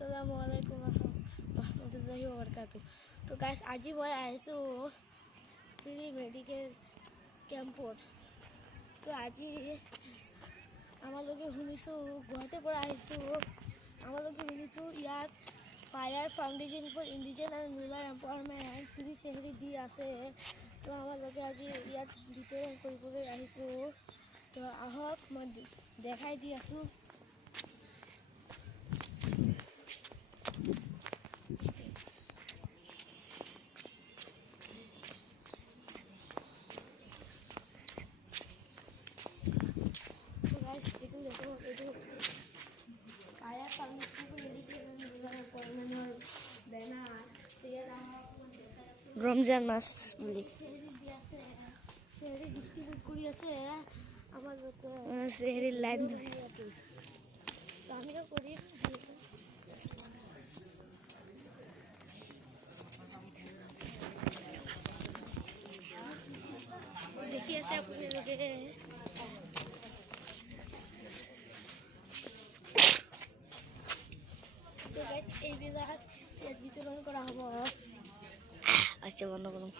Assalamualaikum warahmatullahi wabarakatuh. তো guys আজি মই আহিছো প্ৰি মেডিকেল কেম্পত। তো আজি আমালোকে শুনিছো গুৱাহাটীৰ পৰা আহিছো। আমালোকে শুনিছো ইয়াত Fire Foundation for Indigenous and Rural Empowerment free চেহেৰি দি আছে। তো আমালোকে আজি ইয়াত বিতৰণ কৰিবলৈ আহিছো। তো আহক মই দেখাই দি আছো। রমজান মাস বলি ডিস্ট্রিবিউট করি আছে আমাদের সেহরির লাইন আমিও করি দেখি আছে আপনাদেরকে এইবিলাক বিতরণ করা হব। আচ্ছা বন্ধ করুন।